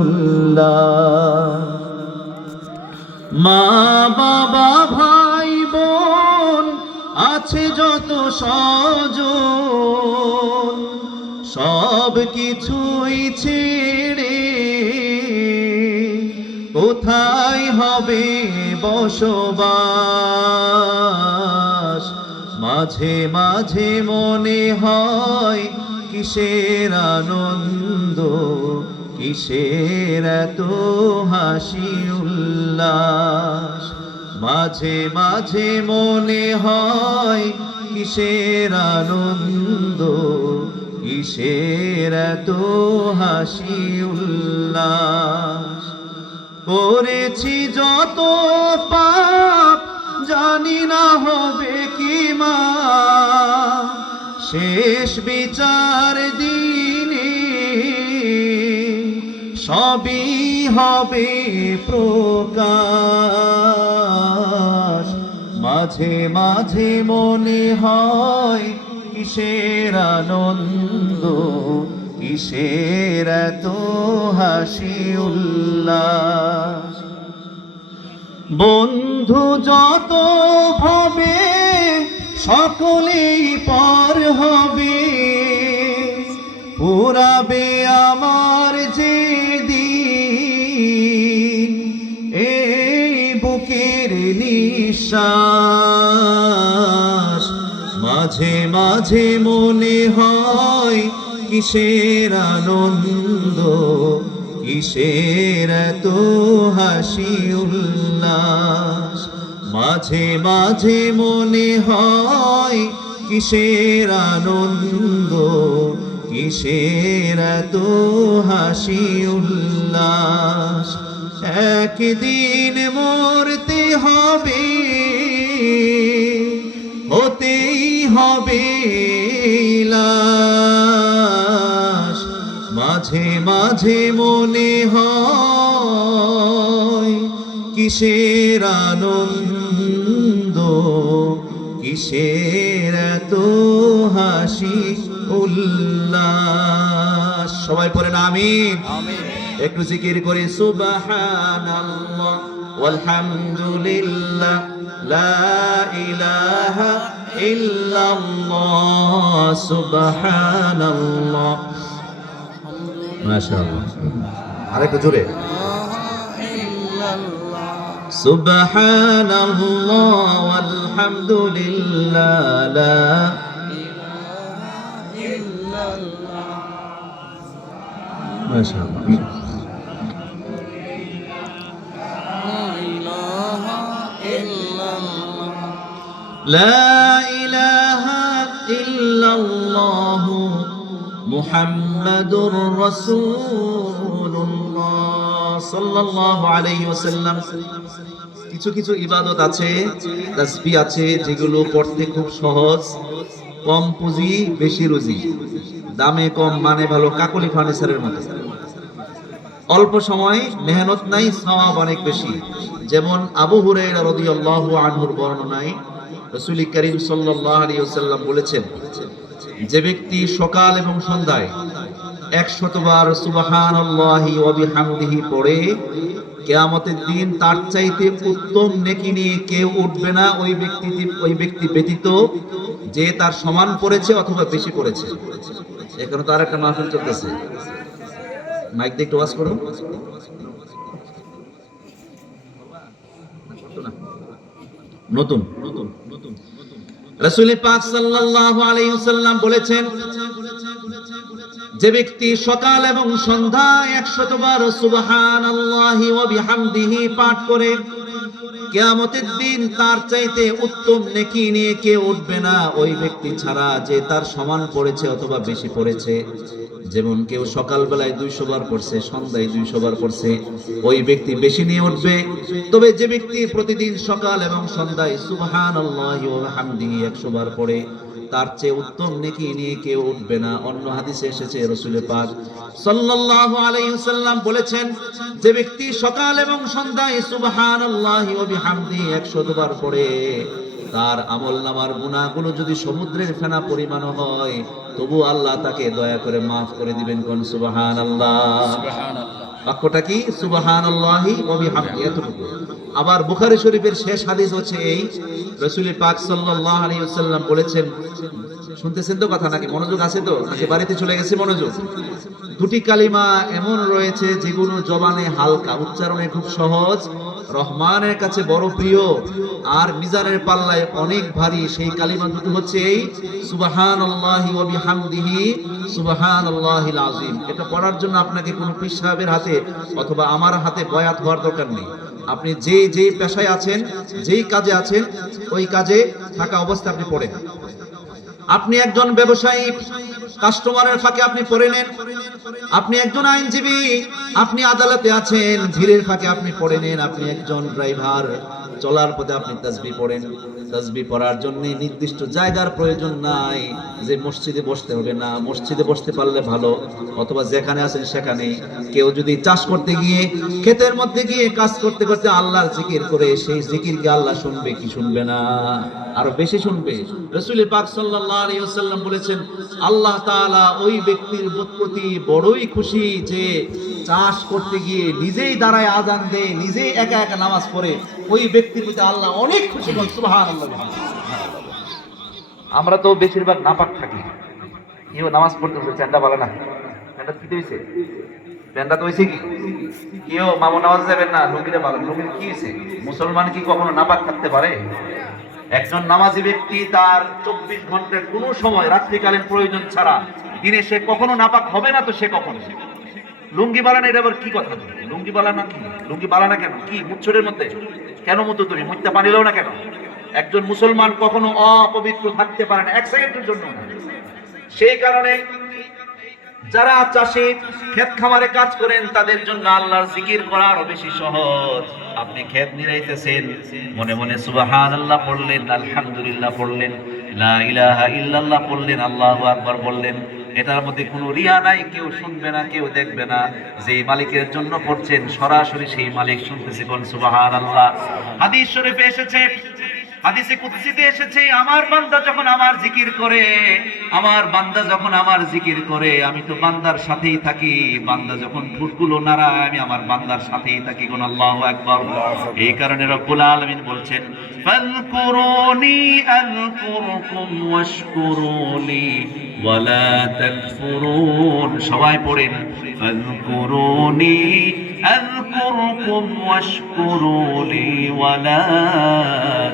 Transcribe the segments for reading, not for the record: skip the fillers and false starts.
উল্লাস। মা বাবা ভাই বোন আছে যত স্বজন, সব কিছুই ছেড়ে কোথায় হবে বসবাস। মাঝে মাঝে মনে হয় কিসের আনন্দ, কিসের এত হাসি উল্লাস। মাঝে মাঝে মনে হয় কিসের আনন্দ, কিসের এত হাসি উল্লাস। করেছি যত পাপ জানি না হবে কি মা, শেষ বিচার দিনে সবই হবে প্রকাশ। মাঝে মাঝে মনে হয় কিসের আনন্দ, কিসের এত হাসি উল্লাস। বন্ধু যত ভাবে সকলেই পার হবে, পুরাবে আমার যে দিন এই বুকের নিঃশ্বাস। মাঝে মাঝে মনে হয় কিসের আনন্দ, কিসের এত হাসি উল্লাস। মাঝে মাঝে মনে হয় কিসের আনন্দ, কিসের এত হাসি উল্লাস। একদিন মরতে হবে, হতেই হবে লাশ। মাঝে মাঝে মনে হয় কিসের আনন্দ, কিসের এত হাসি উল্লাস। সবাই পড়েন আমিন। একটু জিকির করে সুবহানাল্লাহ ওয়ালহামদুলিল্লাহ লা ইলাহা ইল্লাল্লাহ সুবহানাল্লাহ। মাশাআল্লাহ, আরেকটু জোরে সুবহানাল্লাহ ওয়ালহামদুলিল্লাহ লা ইলাহা ইল্লাল্লাহ। মাশাআল্লাহ। লা ইলাহা ইল্লাল্লাহ মুহাম্মাদুর রাসূলুল্লাহ সাল্লাল্লাহু আলাইহি ওয়াসাল্লাম। কিছু কিছু ইবাদত আছে, তাসবিহ আছে, যেগুলো পড়তে খুব সহজ, কম পুঁজি বেশি রুজি, দামে কম মানে ভালো, কাকলি ফার্নিচারের মতো। অল্প সময়, মেহনত নাই, সওয়াব অনেক বেশি। যেমন আবু হুরায়রা রাদিয়াল্লাহু আনহুর বর্ণনায় রাসূল করিম সাল্লাল্লাহু আলাইহি ওয়াসাল্লাম বলেছেন, যে ব্যক্তি সকাল এবং সন্ধ্যায় 100 বার সুবহানাল্লাহি ওয়া বিহামদিহি পড়ে, কিয়ামতের দিন তার চাইতে উত্তম নেকি নিয়ে কেউ উঠবে না ওই ব্যক্তি ব্যতীত, যে তার সমান পড়েছে অথবা বেশি পড়েছে। এখানে তো আরেকটা মাহফিল চলতেছে, মাইক দিয়ে একটু ওয়াজ করুন। নতুন রাসূল পাক সাল্লাল্লাহু আলাইহি ওয়াসাল্লাম বলেছেন, যে ব্যক্তি সকাল এবং সন্ধ্যায় 100 বার সুবহানাল্লাহি ওয়া বিহামদিহি পাঠ করে, কিয়ামতের দিন তার চাইতে উত্তম নেকি নিয়ে কেউ উঠবে না ওই ব্যক্তি ছাড়া, যে তার সমান পড়েছে অথবা বেশি পড়েছে। যেমন কেউ সকাল বেলায় 200 বার পড়ছে, সন্ধ্যায় 200 বার পড়ছে, ওই ব্যক্তি বেশি নিয়ে উঠবে। তবে যে ব্যক্তি প্রতিদিন সকাল এবং সন্ধ্যায় সুবহানাল্লাহি ওয়া বিহামদিহি 100 বার পড়ে, তার চেয়ে উত্তম নেকি নিয়ে কেউ উঠবে না। অন্য হাদিসে এসেছে, রাসূল পাক সাল্লাল্লাহু আলাইহি ওয়াসাল্লাম বলেছেন, যে ব্যক্তি সকাল এবং সন্ধ্যায় সুবহানাল্লাহি ওয়া বিহামদিহি 100 বার পড়ে, তার আমলনামার গুনাহগুলো যদি সমুদ্রের ফেনা পরিমাণ হয়, তবু আল্লাহ তাকে দয়া করে মাফ করে দিবেন। কোন সুবহানাল্লাহ। বাক্যটা কি? সুবহানাল্লাহি ওয়া বিহামদিহি, এতটুকু। আবার বুখারী শরীফের শেষ হাদিস হচ্ছে এই, রাসূল পাক সাল্লাল্লাহু আলাইহি ওয়াসাল্লাম বলেছেন, শুনতেছেন তো কথা, নাকি মনোযোগ আছে তো, নাকি বাড়িতে চলে গেছে মনোযোগ? দুটি কালিমা এমন রয়েছে যেগুলো জবানে হালকা, উচ্চারণে খুব সহজ, রহমানের কাছে বড় প্রিয়, আর মিজানের পাল্লায় অনেক ভারী। সেই কালিমা দুটো হচ্ছে এই সুবহানাল্লাহি ওয়া বিহামদিহি সুবহানাল্লাহিল আযীম। এটা পড়ার জন্য আপনাকে কোনো পীর সাহেবের হাতে অথবা আমার হাতে বয়াত হওয়ার দরকার নেই। আপনি যে পেশায় আছেন, যেই কাজে আছেন, ওই কাজে থাকা অবস্থায় আপনি পড়েন। আপনি একজন ব্যবসায়ী, কাস্টমারের ফাঁকে আপনি পড়ে নেন। আপনি একজন আইনজীবী, আপনি আদালতে আছেন, ভিড়ের ফাঁকে আপনি পড়ে নেন। আপনি একজন ড্রাইভার, চলার পথে আপনি তাসবিহ পড়েন। তাসবিহ পড়ার জন্য নির্দিষ্ট জায়গার প্রয়োজন নাই যে মসজিদে বসতে হবে, না, মসজিদে বসতে পারলে ভালো, অথবা যেখানে আছেন সেখানে। কেউ যদি চাষ করতে গিয়ে, ক্ষেতের মধ্যে গিয়ে কাজ করতে করতে আল্লাহর জিকির করে, সেই জিকির কি আল্লাহ শুনবে কি শুনবে না? আরো বেশি শুনবে। রাসূল পাক সাল্লাল্লাহু আলাইহি ওয়াসাল্লাম বলেছেন, আল্লাহ তাআলা ওই ব্যক্তির প্রতি বড়ই খুশি যে চাষ করতে গিয়ে নিজেই দাঁড়ায় আযান দেয়, নিজেই একা একা নামাজ পড়ে। ওই ব্যক্তির প্রতি আল্লাহ অনেক খুশি। সুবহানাল্লাহ। আমরা তো বেশিরভাগ নাপাক থাকি, কেউ নামাজ পড়তে হচ্ছে, চ্যান্ডা বলে না, চ্যান্ডা কি হয়েছে, চ্যান্ডা তো হয়েছে কি, কেউ মামু নামাজ যাবেন না, লুঙ্গিটা বলেন, লুঙ্গি কি হয়েছে? মুসলমান কি কখনো নাপাক থাকতে পারে? একজন নামাজি ব্যক্তি তার 24 ঘন্টার কোন সময় রাত্রিকালীন প্রয়োজন ছাড়া দিনে সে কখনো নাপাক হবে না। তো সে কখনো লুঙ্গি বালা না, এটা আবার কি কথা? লুঙ্গি বালা না কি? লুঙ্গি বালা না কেন? কি মুচ্ছরের মধ্যে কেন মুতো? তুমি মুছতে পারিলেও না কেন? একজন মুসলমান কখনো অপবিত্র থাকতে পারে না, এক সেকেন্ডের জন্য। সেই কারণে যারা চাষী, ক্ষেত খামারে কাজ করেন, তাদের জন্য আল্লাহর জিকির করা আরো বেশি সহজ। আপনি ক্ষেত নিরাইতেছেন, মনে মনে সুবহানাল্লাহ পড়লেন, আলহামদুলিল্লাহ পড়লেন, লা ইলাহা ইল্লাল্লাহ পড়লেন, আল্লাহু আকবার বললেন। এটার মধ্যে কোনো রিয়া নাই, কেউ শুনবে না, কেউ দেখবে না। যেই মালিকের জন্য পড়ছেন সরাসরি সেই মালিক শুনতেছে। কোন সুবহানাল্লাহ। হাদিস শরীফে এসেছে, হাদিসে কুদসিতে এসেছে, আমার বান্দা যখন আমার জিকির করে, আমার বান্দা যখন আমার জিকির করে, আমি তো বান্দার সাথেই থাকি। বান্দা যখন ঠোঁটগুলো নাড়ায়, আমি আমার বান্দার সাথেই থাকি। কোন আল্লাহু আকবার। এই কারণে রব্বুল আলামিন বলছেন, ফাযকুরুনি আযকুরকুম ওয়াশকুরুলি ওয়ালা তাকফুরুন। সবাই পড়েন, ফাযকুরুনি আযকুরকুম ওয়াশকুরুলি ওয়ালা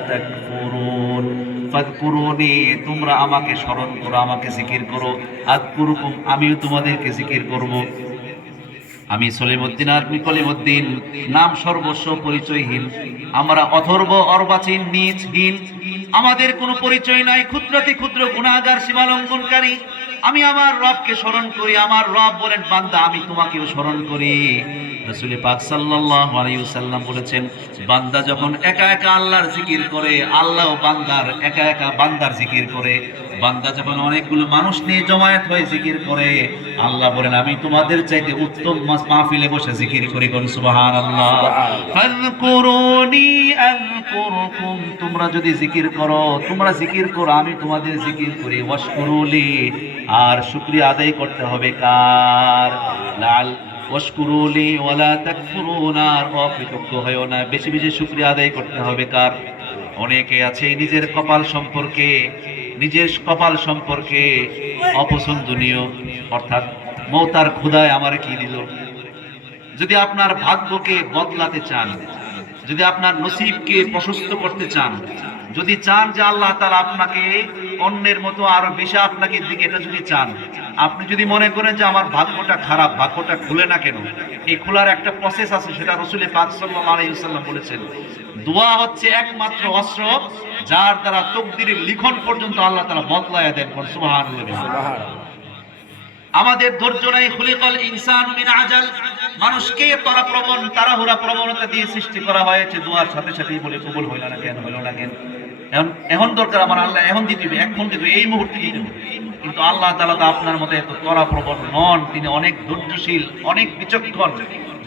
তাকফুরুন। ফাযকুরুনি, তোমরা আমাকে স্মরণ করো, আমাকে জিকির করো। আযকুরকুম, আমিও তোমাদেরকে জিকির করব। আমি সলিমউদ্দিন আর কলিমউদ্দিন, নাম সর্বস্ব পরিচয়হীন। আমরা অথর্ব, অর্বাচীন, নিচহীন। আমাদের কোনো পরিচয় নাই, ক্ষুদ্রাতি ক্ষুদ্র গুনাহগার, সীমালঙ্ঘনকারী। আমি আমার রবকে স্মরণ করি। আমার রব বলেন, বান্দা আমি তোমাকেও স্মরণ করি। রাসূল পাক সাল্লাল্লাহু আলাইহি ওয়াসাল্লাম বলেছেন, বান্দা যখন একা একা আল্লাহর জিকির করে, আল্লাহ বান্দার একা একা বান্দার জিকির করে। বান্দা যখন অনেকগুলো মানুষ নিয়ে জমায়েত হয়ে জিকির করে, আল্লাহ বলেন, আমি তোমাদের চাইতে উত্তম মাহফিলে বসে জিকির করি। কোন সুবহানাল্লাহ। ফাযকুরুনি আযকুরকুম, তোমরা যদি জিকির করো, তোমরা জিকির করো, আমি তোমাদের জিকির করি। ওয়াশকুরুলি, আর শুকরিয়া আদায় করতে হবে কার? লাল ওয়াশকুরুলি ওয়ালা তাকফুরুন, আর অকৃতজ্ঞ হয়ো না, বেশি বেশি শুকরিয়া আদায় করতে হবে কার? অনেকে আছে নিজের কপাল সম্পর্কে অপছন্দনীয়, অর্থাৎ মৌতার ক্ষুধায় আমার কি দিল। যদি আপনার ভাগ্যকে বদলাতে চান, যদি আপনার নসিবকে প্রশস্ত করতে চান, যদি চান যে আল্লাহ তাআলা আপনাকে অন্যের মতো আরো বেশি আপনাকে দিকে, এটা যদি চান, আপনি যদি মনে করেন যে আমার ভাগ্যটা খারাপ, ভাগ্যটা খুলে না কেন, এই খোলার একটা প্রসেস আছে, সেটা রাসূল পাক সাল্লাল্লাহু আলাইহি ওয়াসাল্লাম বলেছেন। দোয়া হচ্ছে একমাত্র অস্ত্র যার দ্বারা তকদিরের লিখন পর্যন্ত আল্লাহ তাআলা বদলায়া দেন। সুবহানাল্লাহ। আমাদের ধৈর্য নাই। খুলিকাল ইনসানু মিন আজাল, মানুষকে তাড়াহুড়া প্রবণতা দিয়ে সৃষ্টি করা হয়েছে। দোয়ার সাথে সাথেই বলে কবুল হইল না কেন। এখন দরকার আমার, আল্লাহ এখন দিতে হবে, এখন দিতে হবে, এই মুহূর্তে দিতে হবে। কিন্তু আল্লাহ তাআলা তো আপনার মতো এত ত্বরাপ্রবণ নন। তিনি অনেক ধৈর্যশীল, অনেক বিচক্ষণ,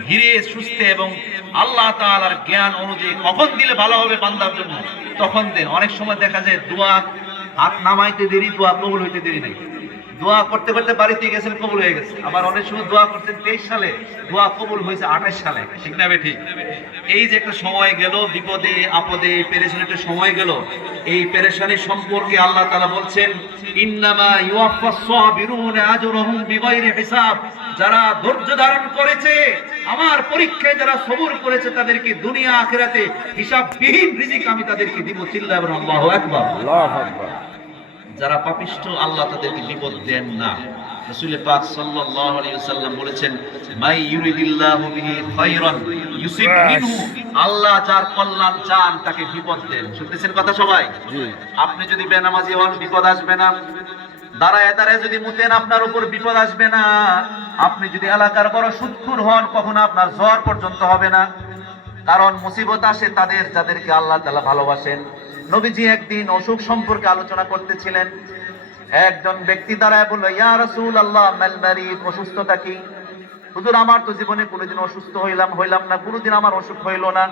ধীরে সুস্থে, এবং আল্লাহ তাআলার জ্ঞান অনুযায়ী কখন দিলে ভালো হবে বান্দার জন্য তখন দেন। অনেক সময় দেখা যায় দোয়া হাত নামাইতে দেরি, দোয়া কবুল হইতে দেরি নাই। দোয়া করতে করতে বাড়িতে গেছেন, কবুল হয়ে গেছে। আবার অনেক সময় দোয়া করতেন 23 সালে, দোয়া কবুল হয়েছে 28 সালে, ঠিক না বে ঠিক? এই যে একটা সময় গেল, বিপদে আপদে পেরেশানি একটা সময় গেল, এই পেরেশানি সম্পর্কে আল্লাহ তাআলা বলছেন ইন্নামা ইউয়াফাস সাবিরুনা আজরুহুম বিগাইরি হিসাব। যারা ধৈর্য ধারণ করেছে, আমার পরীক্ষায় যারা সবর করেছে, তাদেরকে দুনিয়া আখিরাতে হিসাববিহীন রিজিক আমি তাদেরকে দিব। চিল্লায় বলেন আল্লাহু আকবার। আল্লাহু আকবার। যারা পাপিষ্ঠ, আল্লাহ তাদেরকে বিপদ দেন না। রাসূল পাক সাল্লাল্লাহু আলাইহি ওয়াসাল্লাম বলেছেন মাই ইউরিদিল্লাহু বিহি খায়রান ইউসিব মিনহু। আল্লাহ যার কল্যাণ চান তাকে বিপদ দেন। শুনতেছেন কথা সবাই? জি। আপনি যদি বেনামাজি হন, বিপদ আসবে না। দাঁড়ায় দাঁড়ায় যদি মুতেন, আপনার উপর বিপদ আসবে না। আপনি যদি এলাকার বড় সুদখোর হন, কখনো আপনার জ্বর পর্যন্ত হবে না। কারণ মুসিবত আসে তাদের যাদেরকে আল্লাহ তাআলা ভালোবাসেন। নবীজি একদিন অসুখ সম্পর্কে আলোচনা করতেছিলেন। একজন ব্যক্তি দাঁড়ায় বলল, ইয়া রাসূলুল্লাহ মাল মারিদ, অসুস্থতা কি? হুজুর, আমার তো জীবনে কোনোদিন অসুস্থ হইলাম না, কোনোদিন আমার অসুখ হইল না।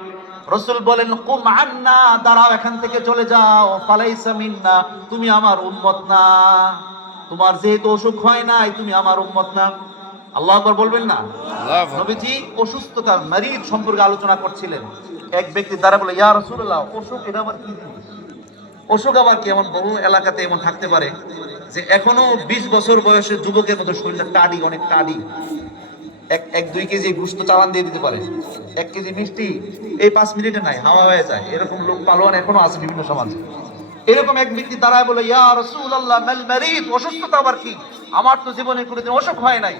রাসূল বলেন, কুম আন্না, দাঁড়াও, এখান থেকে চলে যাও। ফালাইসা মিন্না, তুমি আমার উম্মত না। তোমার যেহেতু অসুখ হয় নাই, তুমি আমার উম্মত না। আল্লাহু আকবার বলবেন না? নবীজি অসুস্থতা মারিদ সম্পর্কে আলোচনা করছিলেন। এক ব্যক্তি দ্বারা বলে, ইয়া রাসূলুল্লাহ, অসুখ এটা আবার কি জিনিস? অসুখ আবার কি? এমন বহু এলাকাতে এমন থাকতে পারে যে এখনো 20 বছর বয়সের যুবকের মতো শরীরটা টাডি, অনেক টাডি। এক 2 কেজি গোশত চালান দিয়ে দিতে পারে, 1 কেজি মিষ্টি এই 5 মিনিটে নাই, হাওয়া হয়ে যায়। এরকম লোক পালোয়ান এখনো আছে বিভিন্ন সমাজে। এরকম এক ব্যক্তি দাঁড়ায় বলে, ইয়া রাসূলুল্লাহ মাল মারিদ, অসুস্থতা আবার কি? আমার তো জীবনে কোনোদিন অসুখ হয় নাই।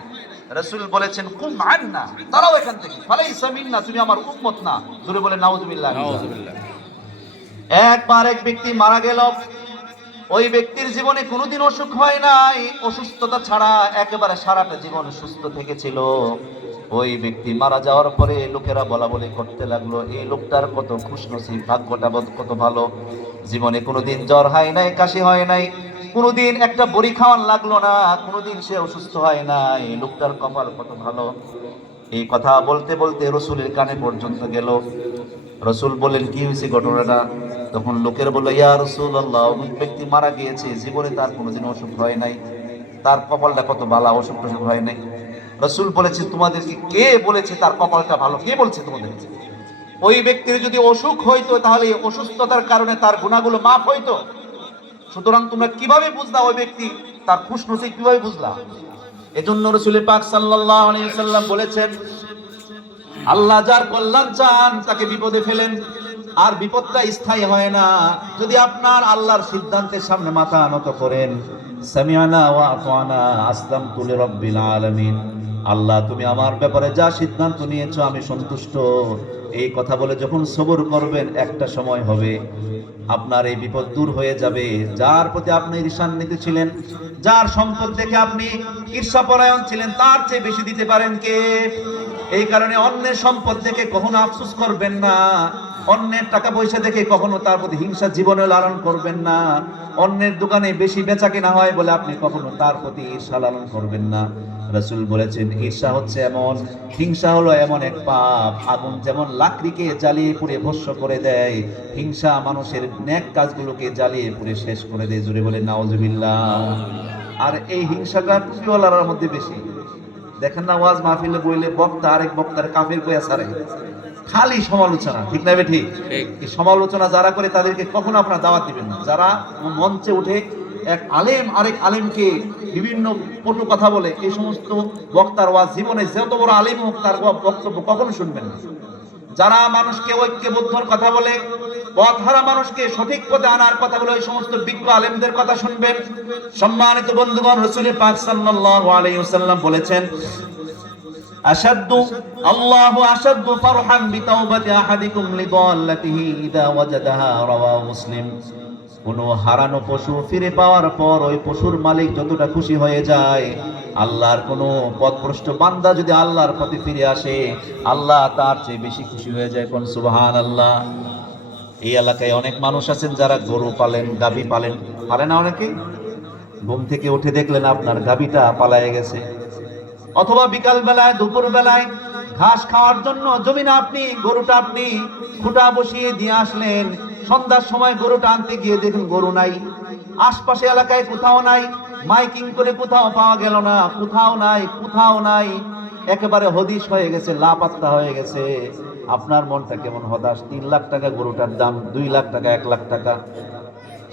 রাসূল বলেছেন, কুম আন্না, দাঁড়াও এখান থেকে। ফালাইসা মিন্না, তুমি আমার উম্মত না। জোরে বলে নাউযুবিল্লাহ। নাউযুবিল্লাহ। একবার এক ব্যক্তি মারা গেল। ওই ব্যক্তির জীবনে কোনোদিন অসুখ হয় নাই, অসুস্থতা ছাড়া একেবারে সারাটা জীবন সুস্থ থেকেছিল। ওই ব্যক্তি মারা যাওয়ার পরে লোকেরা বলা বলি করতে লাগলো, এই লোকটার কত খুশনসিব, ভাগ্যটা কত ভালো। জীবনে কোনোদিন জ্বর হয় নাই, কাশি হয় নাই, কোনোদিন একটা বড়ি খাওয়ান লাগলো না, কোনোদিন সে অসুস্থ হয় নাই। লোকটার কপাল কত ভালো। এই কথা বলতে বলতে রসুলের কানে পর্যন্ত গেল। রসুল বললেন, কি হয়েছে ঘটনাটা? তখন লোকের বলল, ইয়া রাসূলুল্লাহ, অমুক ব্যক্তি মারা গিয়েছে, জীবনে তার কোনোদিন অসুখ হয় নাই, তার কপালটা কত ভালো, অসুখ টসুখ হয় নাই। রসুল বলেছে, তোমাদেরকে কে বলেছে তার কপালটা ভালো? কে বলছে তোমাদেরকে? ওই ব্যক্তির যদি অসুখ হইতো, তাহলে অসুস্থতার কারণে তার গুনাহগুলো মাফ হইতো। সুতরাং তোমরা কিভাবে বুঝলা ওই ব্যক্তি তার খুশনসিব, কিভাবে বুঝলা? এজন্য রাসূল পাক সাল্লাল্লাহু আলাইহি ওয়াসাল্লাম বলেছেন, আল্লাহ যার কল্যাণ চান তাকে বিপদে ফেলেন, আর বিপদটা স্থায়ী হয় না। যদি আপনার আল্লাহর সিদ্ধান্তের সামনে মাথা নত করেন, সামিআনা ওয়া আতানা আসলামতু লিরাব্বিল আলামিন, আল্লাহ তুমি আমার ব্যাপারে যা সিদ্ধান্ত নিয়েছো আমি সন্তুষ্ট, এই কথা বলে যখন সবর করবেন, একটা সময় হবে আপনার এই বিপদ দূর হয়ে যাবে। যার প্রতি আপনি ঈর্ষান্বিত ছিলেন, যার সম্পদ দেখে আপনি ঈর্ষাপরায়ণ ছিলেন, তার চেয়ে বেশি দিতে পারেন কে? এই কারণে অন্যের সম্পদ দেখে কখনো আফসোস করবেন না, অন্যের টাকা পয়সা দেখে কখনো তার প্রতি হিংসা জীবনে লালন করবেন না, অন্যের দোকানে বেশি বেচা কিনা হয় বলে আপনি কখনো তার প্রতি ঈর্ষা লালন করবেন না। রাসূল বলেছেন, ঈর্ষা হচ্ছে এমন, হিংসা হলো এমন এক পাপ, আগুন যেমন লাকড়িকে জ্বালিয়ে পুড়ে ভস্ম করে দেয়, হিংসা মানুষের নেক কাজগুলোকে জ্বালিয়ে পুড়ে শেষ করে দেয়। জোরে বলে নাউযুবিল্লাহ। আর এই হিংসাটা টুপিওয়ালার মধ্যে বেশি। দেখেন না, ওয়াজ মাহফিলে বইলে বক্তা আরেক বক্তার কাফির কইয়া ছাড়ে, খালি সমালোচনা, ঠিক না ঠিক? এই সমালোচনা যারা করে তাদেরকে কখনো আপনারা দাওয়াত দিবেন না। যারা মঞ্চে উঠে এক আলেম আরেক আলেমকে বিভিন্ন কটু কথা বলে, এই সমস্ত বক্তার ওয়াজ জীবনে যত বড় আলেম হোক তার বক্তব্য কখনো শুনবেন না। যারা মানুষকে ঐক্যবদ্ধর কথা বলে, পথহারা মানুষকে সঠিক পথে আনার কথা বলে, ওই সমস্ত বিজ্ঞ আলেমদের কথা শুনবেন। সম্মানিত বন্ধুগণ, রাসূল পাক সাল্লাল্লাহু আলাইহি ওয়াসাল্লাম বলেছেন, আল্লাহু আশাদ্দু ফারহান বিতাওবাতি আহাদিকুম লিদাল্লাতিহি ইযা ওয়াজাদাহা, রাওয়াহু মুসলিম। কোন হারানো পশু ফিরে পাওয়ার পর ওই পশুর মালিক যতটা খুশি হয়ে যায়, আল্লাহর কোন পথভ্রষ্ট বান্দা যদি আল্লাহর পথে ফিরে আসে, আল্লাহ তার চেয়ে বেশি খুশি হয়ে যায়। কোন সুবহানাল্লাহ। এই এলাকায় অনেক মানুষ আছেন যারা গরু পালেন, গাভী পালেন, পালে না অনেকে। ঘুম থেকে উঠে দেখলেন আপনার গাভীটা পালায়ে গেছে, অথবা বিকাল বেলায় দুপুর বেলায় ঘাস খাওয়ার জন্য জমিনে আপনি গরুটা আপনি খুঁটা বসিয়ে দিয়ে আসলেন, সন্ধ্যার সময় গরুটা আনতে গিয়ে দেখুন গরু নাই, আশপাশে এলাকায় কোথাও নাই। মাইকিং করে কোথাও পাওয়া গেল না, কোথাও নাই, একেবারে হদিশ হয়ে গেছে, লাপাত্তা হয়ে গেছে। আপনার মনটা কেমন হতাশ। 3 লাখ টাকা গরুটার দাম, 2 লাখ টাকা, 1 লাখ টাকা।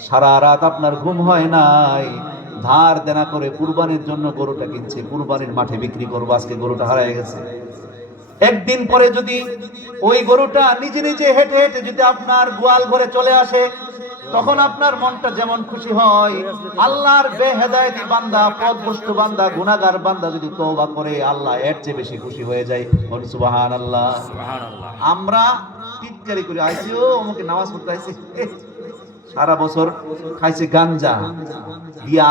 সারা রাত আপনার ঘুম হয় নাই, ধার দেনা করে কুরবানির জন্য গরুটা কিনছে, কুরবানির মাঠে বিক্রি করবো, আজকে গরুটা হারিয়ে গেছে। একদিন পরে যদি ওই গরুটা নিজে নিজে হেঁটে হেঁটে যদি আপনার গোয়াল ঘরে চলে আসে, তখন আপনার মনটা যেমন খুশি হয়, আল্লাহর বেহেদায়েতি বান্দা, পথভ্রষ্ট বান্দা, গুনাহগার বান্দা যদি তওবা করে, আল্লাহ এর চেয়ে বেশি খুশি হয়ে যায়। বলুন সুবহানাল্লাহ। আমরা টিটকারি করি, আইসিও আমাকে নামাজ পড়তে আইছে, সারা বছর খাইছে গাঞ্জা দিয়ে,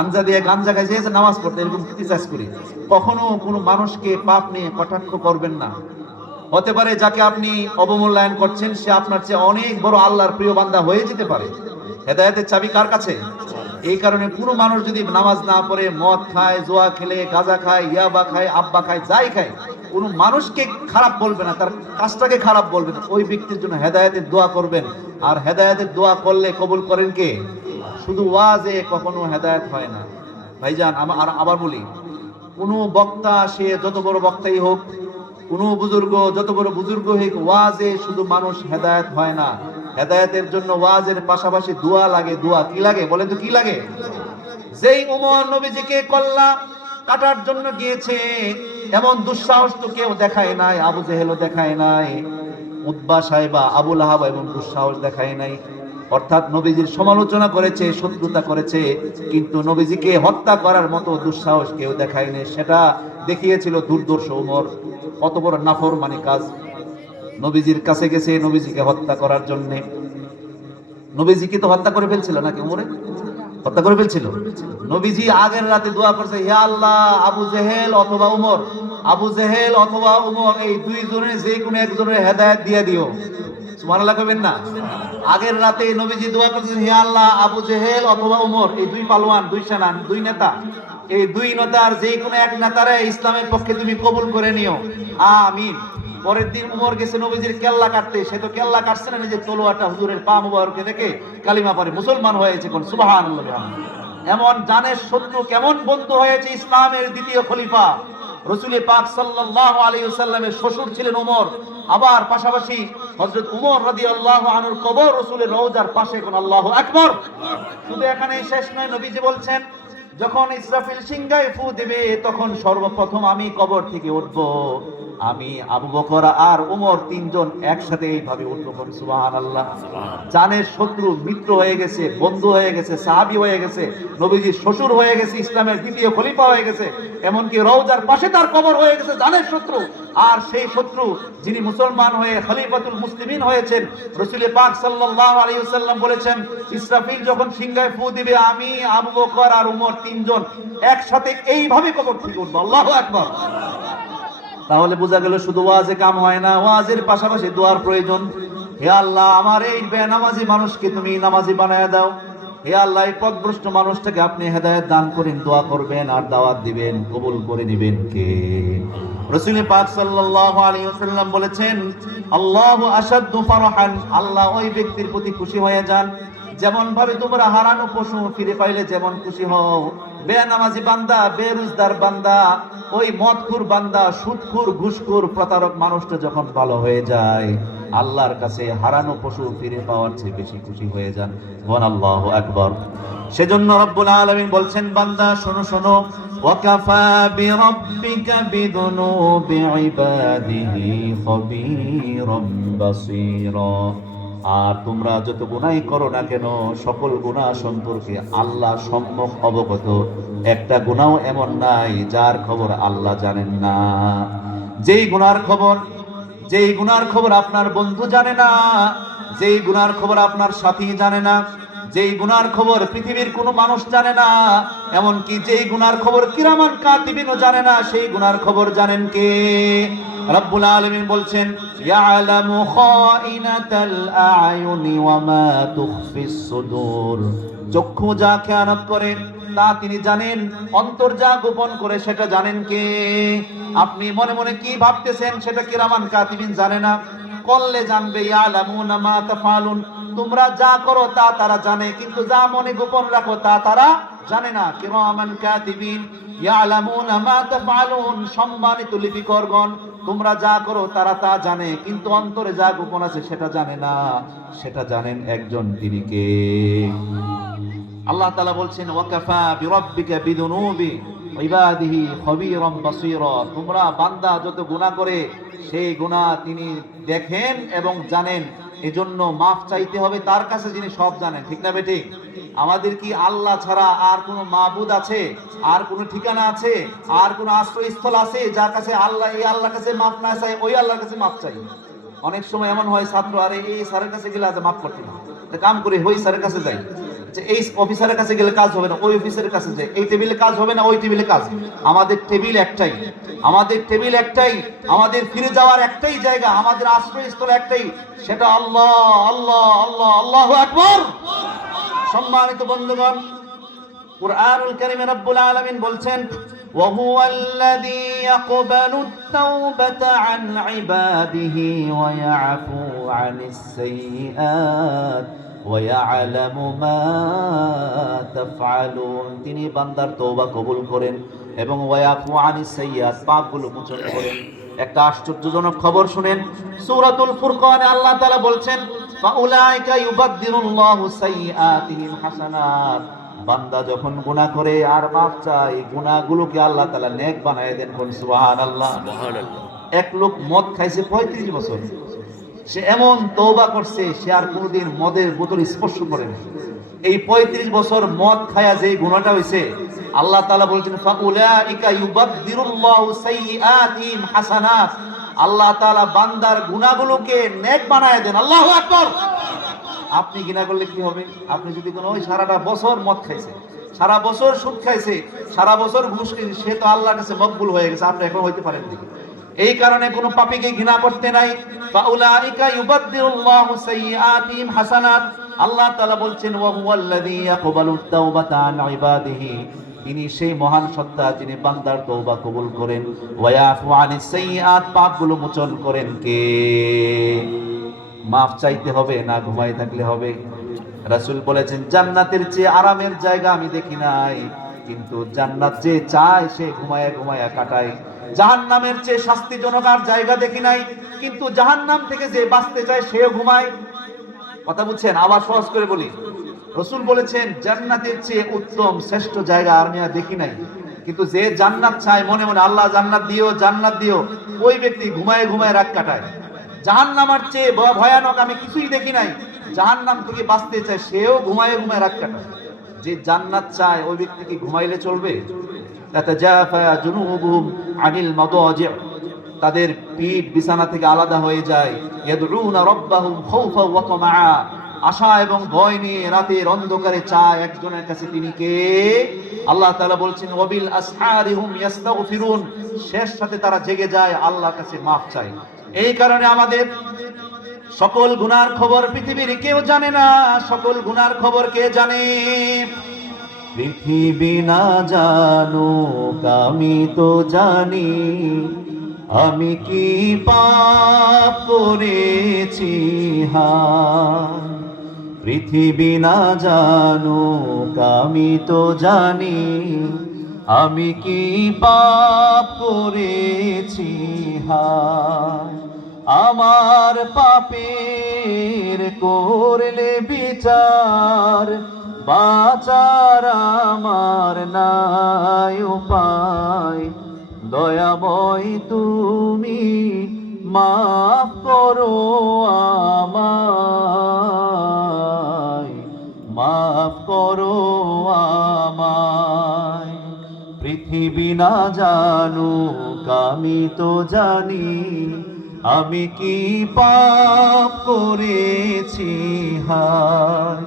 আঞ্জা দিয়ে গাঞ্জা খাইছে, নামাজ পড়তে, এরকম ক্রিটিসাইজ করি। কখনো কোনো মানুষকে পাপ নিয়ে কটাক্ষ করবেন না। হতে পারে যাকে আপনি অবমূল্যায়ন করছেন সে আপনার চেয়ে অনেক বড় আল্লাহর প্রিয় বান্দা হয়ে যেতে পারে। হেদায়েতের চাবি কার কাছে? এই কারণে কোনো মানুষ যদি নামাজ না পড়ে, মদ খায়, জুয়া খেলে, গাঁজা খায়, ইয়াবা খায়, আব্বা খায়, যাই খায়, কোনো মানুষকে খারাপ বলবে না, তার কাজটাকে খারাপ বলবে না। ওই ব্যক্তির জন্য হেদায়েতের দোয়া করবেন। আর হেদায়েতের দোয়া করলে কবুল করেন কে? শুধু ওয়াজে কখনো হেদায়েত হয় না ভাইজান। আবার বলি, কোনো বক্তা, সে যত বড় বক্তাই হোক, কোনো বুজুর্গ যত বড় বুজুর্গ হোক, ওয়াজে শুধু মানুষ হেদায়েত হয় না। হেদায়েতের জন্য ওয়াজের পাশাপাশি দোয়া লাগে। দোয়া কি লাগে বলেন তো, কি লাগে? যেই উমর নবীজিকে কল্লা কাটার জন্য গিয়েছে, এমন দুঃসাহস তো কেউ দেখায় নাই, আবু জেহেলও দেখায় নাই, উতবা সাহেবা, আবু লাহাব এবং দুঃসাহস দেখায় নাই। অর্থাৎ নবীজির সমালোচনা করেছে, শত্রুতা করেছে, কিন্তু নবীজিকে হত্যা করার মতো দুঃসাহস কেউ দেখায় নাই। সেটা দেখিয়েছিল দুর্দর্শ উমর। কত বড় নাফরমানি কাজ! নবীজির কাছে গেছে নবীজিকে হত্যা করার জন্য। নবীজিকে তো হত্যা করে ফেলছিল নাকি? উমরে হত্যা করে ফেলছিল। নবীজি আগের রাতে দোয়া করছে, হে আল্লাহ, আবু জেহেল অথবা উমর, আবু জেহেল অথবা উমর, এই দুইজনের যে কোনো একজনের হেদায়েত দিয়ে দিও। সুবহানাল্লাহ কইবেন না? আগের রাতে নবীজি দোয়া করছেন, হে আল্লাহ, আবু জেহেল অথবা উমর, এই দুই পালোয়ান, দুই সেনা, দুই নেতা, এই দুই নেতার যে কোনো এক নেতারে ইসলামের পক্ষে তুমি কবুল করে নিও, আমিন। পরের দিন উমর গেছে নবীজির কেল্লা কাটতে, সে তো কেল্লা কাটছে না, নিজের তলোয়ারটা হুজুরের পা মুবারকে রেখে কালিমা পড়ে মুসলমান হয়েছে। কোন সুবহানাল্লাহ। এমন জানের শত্রু কেমন বন্ধু হয়েছে ইসলামের দ্বিতীয় খলিফা রাসূল পাক সাল্লাল্লাহু আলাইহি ওয়াসাল্লামের শ্বশুর ছিলেন উমর। আবার পাশাপাশি হযরত উমর রাদিয়াল্লাহু আনহুর কবর রাসূলের রওজার পাশে। কোন আল্লাহু আকবার। শুধু এখানেই শেষ নয়, নবীজি বলছেন, যখন ইসরাফিল সিংহায় ফু দেবে, তখন সর্বপ্রথম আমি কবর থেকে উঠব, আমি, আবু বকর আর উমর, তিনজন একসাথে এইভাবে উঠব। সুবহানাল্লাহ। জানের শত্রু মিত্র হয়ে গেছে, বন্ধু হয়ে গেছে, সাহাবী হয়ে গেছে, নবীজির শ্বশুর হয়ে গেছে, ইসলামের দ্বিতীয় খলিফা হয়ে গেছে, এমনকি রওজার পাশে তার কবর হয়ে গেছে জানের শত্রু। আর সেই শত্রু যিনি মুসলমান হয়ে খলিফাতুল মুসলিমিন হয়েছেন, রাসূল পাক সাল্লাল্লাহু আলাইহি ওয়াসাল্লাম বলেছেন, ইসরাফিল যখন সিংহায় ফু দিবে, আমি, আবু বকর আর উমর, তিনজন একসাথে এইভাবে কবর থেকে উঠব। আল্লাহু আকবার। তাহলে বোঝা গেল শুধু ওয়াজে কাম হয় না, ওয়াজের পাশাপাশি দোয়ার প্রয়োজন। হে আল্লাহ, আমার এই বেনামাজি মানুষকে তুমি নামাজি বানায় দাও। হে আল্লাহ, এই পথভ্রষ্ট মানুষটাকে আপনি হেদায়েত দান করেন। দোয়া করবেন আর দাওয়াত দিবেন, কবুল করে নেবেন কে? রাসূল পাক সাল্লাল্লাহু আলাইহি ওয়াসাল্লাম বলেছেন, আল্লাহু আশাদ্দু ফারহান, আল্লাহ ওই ব্যক্তির প্রতি খুশি হয়ে যান যেমন ভাবে তোমরা হারানো পশু ফিরে পাইলে যেমন খুশি হও। বেনামাজি বান্দা, বেরোজগার বান্দা, ওই মদখুর বান্দা, সুদখুর, ঘুষখুর, প্রতারক মানুষটা যখন ভালো হয়ে যায়, আল্লাহর কাছে হারানো পশু ফিরে পাওয়ার চেয়ে বেশি খুশি হয়ে যান। বল আল্লাহু আকবার। সেজন্য রব্বুল আলামিন বলছেন, বান্দা শোনো শোনো, ওয়াকাফা বিরাব্বিকা বিযুনুবি ইবাদিহি খাবীরাম বাসীরা। আর তোমরা যত গুনাহ করো না কেন, সকল গুনাহ সম্পর্কে আল্লাহ সম্যক অবগত। একটা গুনাহ এমন নাই যার খবর আল্লাহ জানেন না। যেই গুনার খবর আপনার বন্ধু জানে না, যেই গুনার খবর আপনার সাথী জানে না, যেই গুনার খবর পৃথিবীর কোনো মানুষ জানে না, এমনকি যেই গুনার খবর কিরামান কাতিবিনও জানে না, সেই গুনার খবর জানেন কে? রব্বুল আলামিন বলছেন, ইয়ালামু খাইনাতাল আ'য়ুনি ওয়া মা তুখফিস সুদূর। চক্ষু যা খেয়ানত করে তা তিনি জানেন, অন্তর যা গোপন করে সেটা জানেন কে? আপনি মনে মনে কি ভাবতেছেন সেটা কিরামান কাতিবিন জানে না। করলে জানবে, ইয়ালামুনা মা তাফআলুন, তোমরা যা করো তা তারা জানে, কিন্তু যা মনে গোপন রাখো তা তারা জানে না। কিরামান কাতিবিন ইয়ালামুনা মা তাফআলুন, সম্মানিত লিপিকরগণ, তোমরা যা করো তারা তা জানে, কিন্তু অন্তরে যা গোপন আছে সেটা জানে না, সেটা জানেন একজন, তিনি কে? আল্লাহ তাআলা বলছেন, ওয়াকাফা বিরাব্বিকা বিদুনুবি ইবাদিহি খবীরাম বাসীরা, তোমরা বান্দা যত গুনাহ করে সেই গুনাহ তিনি দেখেন এবং জানেন, এজন্য মাফ চাইতে হবে তার কাছে, যিনি সব জানেন। ঠিক না বেঠিক? আমাদের কি আল্লাহ ছাড়া আর কোনো মাবুদ আছে, আর কোনো ঠিকানা আছে, আর কোনো আশ্রয়স্থল আছে যার কাছে আল্লাহ, এই আল্লাহর কাছে মাফ না চাই ওই আল্লাহর কাছে মাফ চাই? অনেক সময় এমন হয়, ছাত্র আরে এই স্যারের কাছে গেলে আজ মাফ করতে না, কাম করে ওই স্যারের কাছে যাই, এই অফিসারের কাছে গেলে কাজ হবে না ওই অফিসারের কাছে যাই, এই টেবিলে কাজ হবে না ওই টেবিলে কাজ। আমাদের টেবিল একটাই, আমাদের টেবিল একটাই, আমাদের ফিরে যাওয়ার একটাই জায়গা, আমাদের আশ্রয়স্থল একটাই, সেটা আল্লাহ। আল্লাহ আল্লাহ আল্লাহু আকবার। সম্মানিত বন্ধুগণ, কুরআনুল কারীমে রব্বুল আলামিন বলছেন, ওয়া হুয়াল্লাযী ইয়াকবালুত তাওবাতা আন ইবাদিহি ওয়া ইয়াফু আনিস সাইয়্যাত ওয়া ইয়ালামু মা তাফআলুন, তিনি বান্দার তওবা কবুল করেন এবং ওয়া ইয়াফু আনিস সাইয়্যাত, পাপগুলো মোচন করেন। একটা আশ্চর্যজনক খবর শুনেন, সূরাতুল ফুরকানে আল্লাহ তাআলা বলছেন, ফাউলাইকা ইউবাদদিলুল্লাহু সাইয়্যাতিহিম হাসানাত, বান্দা যখন গুনাহ করে আর মাফ চায়, গুনাহগুলোকে আল্লাহ তাআলা নেক বানায় দেন। কোন সুবহানাল্লাহ। এক লোক মদ খাইছে 35 বছর, সে এমন তওবা করছে, সে আর কোনোদিন মদের বোতল স্পর্শ করে না। এই 35 বছর মদ খায়া যে গুনাহটা হইছে, আল্লাহ তাআলা বলছেন, ফাউলাইকা ইউবাদদিলুল্লাহু সাইয়্যাতিহিম হাসানাত, আল্লাহ তাআলা বান্দার গুনাহগুলোকে নেক বানায় দেন। আল্লাহু আকবার। আপনি গুনাহ করলে কি হবে? আপনি যদি কোনো ওই সারাটা বছর মদ খাইছে, সারা বছর সুদ খাইছে, সারা বছর ঘুষ খেয়েছে, সে তো আল্লাহর কাছে মকবুল হয়ে গেছে, আপনি এখন হইতে পারেন না। এই কারণে কোনো পাপীকে ঘৃণা করতে নাই। ফাউলাইকা ইউবাদদিলুল্লাহু সাইয়্যাতিহিম হাসানাত, আল্লাহ তাআলা বলছেন, ওয়া হুয়াল্লাযী ইয়াকবালুত তাওবাতা আন ইবাদিহি, তিনি সেই মহান সত্তা যিনি বান্দার তওবা কবুল করেন, ওয়া ইয়াফু আনিস সাইয়্যাত, পাপগুলো মোচন করেন। কে? মাফ চাইতে হবে না ঘুমায় থাকলে হবে? রাসূল বলেছেন, জান্নাতের চেয়ে আরামের জায়গা আমি দেখি নাই, কিন্তু জান্নাত যে চায় সে ঘুমায়া ঘুমায়া কাটায়। জাহান্নামের চেয়ে শাস্তিজনক আর জায়গা দেখি নাই, কিন্তু জাহান্নাম থেকে যে বাঁচতে চায় সেও ঘুমায়। কথা বুঝছেন? আবার সহজ করে বলি, রাসূল বলেছেন, জান্নাতের চেয়ে উত্তম শ্রেষ্ঠ জায়গা আর আমি দেখি নাই, কিন্তু যে জান্নাত চায় মনে মনে, আল্লাহ জান্নাত দিও জান্নাত দিও, ওই ব্যক্তি ঘুমায় ঘুমায় রাত কাটায়। জাহান্নামের চেয়ে ভয়ানক আমি কিছুই দেখি নাই, জাহান্নাম থেকে বাঁচতে চায় সেও ঘুমায় ঘুমায় রাত কাটায়। যে জান্নাত চায় ওই ব্যক্তি কি ঘুমাইলে চলবে? তাতাজাফা জুনুবুহুম আনিল মাদাজি', তাদের পিঠ বিছানা থেকে আলাদা হয়ে যায়। ইয়াদউনা রাব্বাহুম খাউফা ওয়া তামআ, আশা এবং ভয় নিয়ে রাতের অন্ধকারে চায় একজনের কাছে, তিনি কে? আল্লাহ তাআলা বলছেন, ওয়াবিল আসহারিহুম ইস্তাগফিরুন, শেষ সাথে তারা জেগে যায়, আল্লাহর কাছে মাফ চায়। এই কারণে আমাদের সকল গুনার খবর পৃথিবীর কেউ জানে না। সকল গুনার খবর কে জানে? পৃথিবী না জানুক আমি তো জানি, আমি কি পাপ করেছি হায়। পৃথিবী না জানুক আমি তো জানি, আমি কি পাপ করেছি হায়। আমার পাপের করলে বিচার, বাঁচার আমার নাই উপায়। দয়াময় তুমি মাফ করো আমায়, মাফ করো আমায়। পৃথিবী না জানুক আমি তো জানি, আমি কি পাপ করেছি হায়।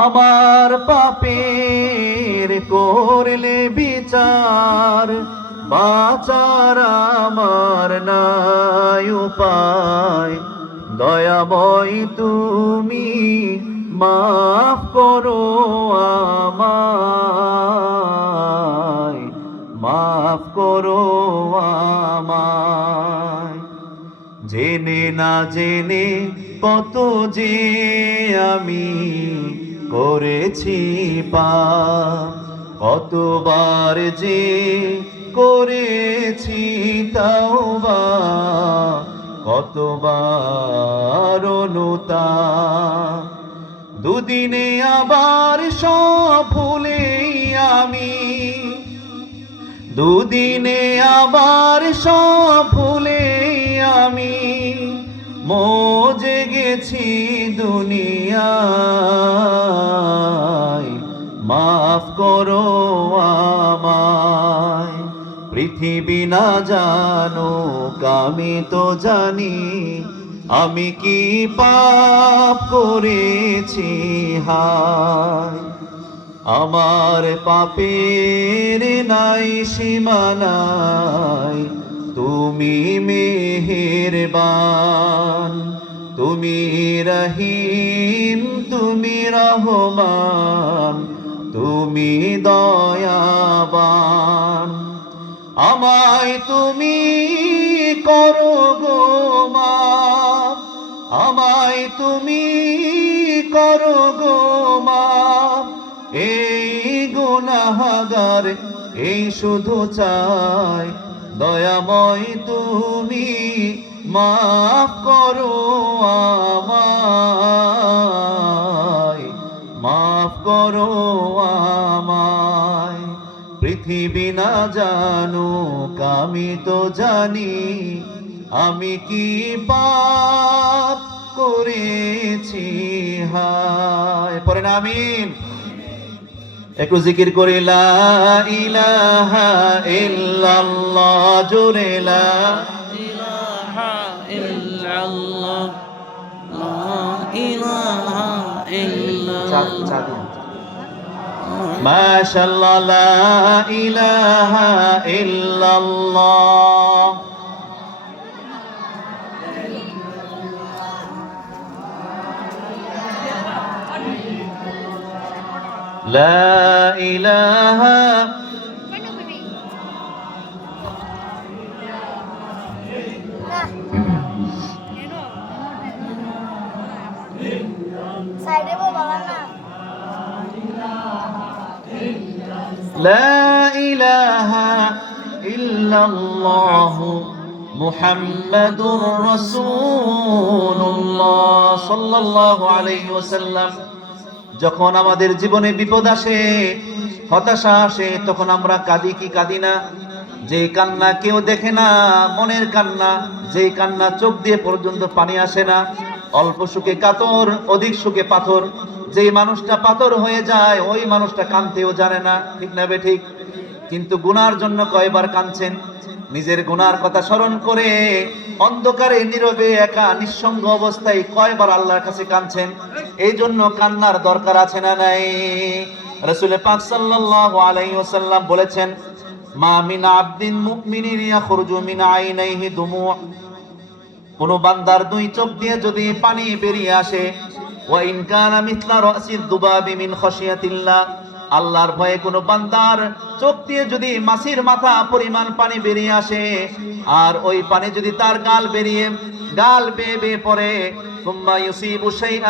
আমার পাপের করলে বিচার, বাঁচার আমার নাই উপায়। দয়াময় তুমি মাফ করো আমায়, মাফ করো আমায়। জেনে না জেনে কত যে আমি করেছি পাপ, কতবার যে করেছি তাওবা, কতবার অনুতাপ। দুদিনে আবার সব ভুলে আমি, দুদিনে আবার সব ভুলে আমি মজে গেছি দুনিয়ায়, মাফ করো আমায়। পৃথিবী না জানুক আমি তো জানি, আমি কি পাপ করেছি হায়। আমার পাপের নাই সীমানায়, তুমি মেহেরবান, তুমি রহিম, তুমি রহমান, তুমি দয়াবান। আমায় তুমি করো গো মাফ, আমায় তুমি করো গো মাফ। এই গুনাহগার এই শুধু চাই, দয়াময় তুমি মাফ করো আমায়, মাফ করো আমায়। পৃথিবী না জানুক আমি তো জানি, আমি কি পাপ করেছি হায়। পড়েন আমিন। একটু জিকির করি লা ইলাহা ইল্লাল্লাহ, জোরে লা ইলাহা ইল্লাল্লাহ, লা ইলাহা ইল্লাল্লাহ, মাশাআল্লাহ, লা ইলাহা ইল্লাল্লাহ। লা ইলাহা সাইডে বাবা না লা ইলাহা ইল্লাল্লাহ মুহাম্মাদুর রাসূলুল্লাহ সাল্লাল্লাহু আলাইহি ওয়াসাল্লাম। যখন আমাদের জীবনে বিপদ আসে, হতাশা আসে, তখন আমরা কাঁদি কি কাঁদি না? যে কান্না কেউ দেখে না, মনের কান্না, যে কান্না চোখ দিয়ে পর্যন্ত পানি আসে না। অল্প সুখে কাতর, অধিক সুখে পাথর। যে মানুষটা পাথর হয়ে যায় ওই মানুষটা কাঁদতেও জানে না, ঠিক না বে ঠিক? কিন্তু গুনার জন্য কয়বার কাঁদছেন? নিজের গুনার কথা স্মরণ করে অন্ধকারে নীরবে একা নিঃসঙ্গ অবস্থায় কয়বার আল্লাহর কাছে কাঁদছেন? এই জন্য কান্নার দরকার আছে না নাই? রাসূল পাক সাল্লাল্লাহু আলাইহি ওয়াসাল্লাম বলেছেন, মা মিন আবদিন মুমিনিন ইয়াখরুজু মিন আইনাইহি দুমু', কোন বান্দার দুই চোখ দিয়ে যদি পানি বেরিয়ে আসে, ওয়া ইন কানা মিথলা রাসিদ দুবাবি মিন খাশিয়াতিল্লাহ, আল্লাহর ভয়ে কোন বান্দার চোখ দিয়ে যদি মাছির মাথা পরিমাণ পানি বেরিয়ে আসে, আর ওই পানি যদি তার গাল বেয়ে বেয়ে পড়ে, সুম্মা ইউসিবু শাইআন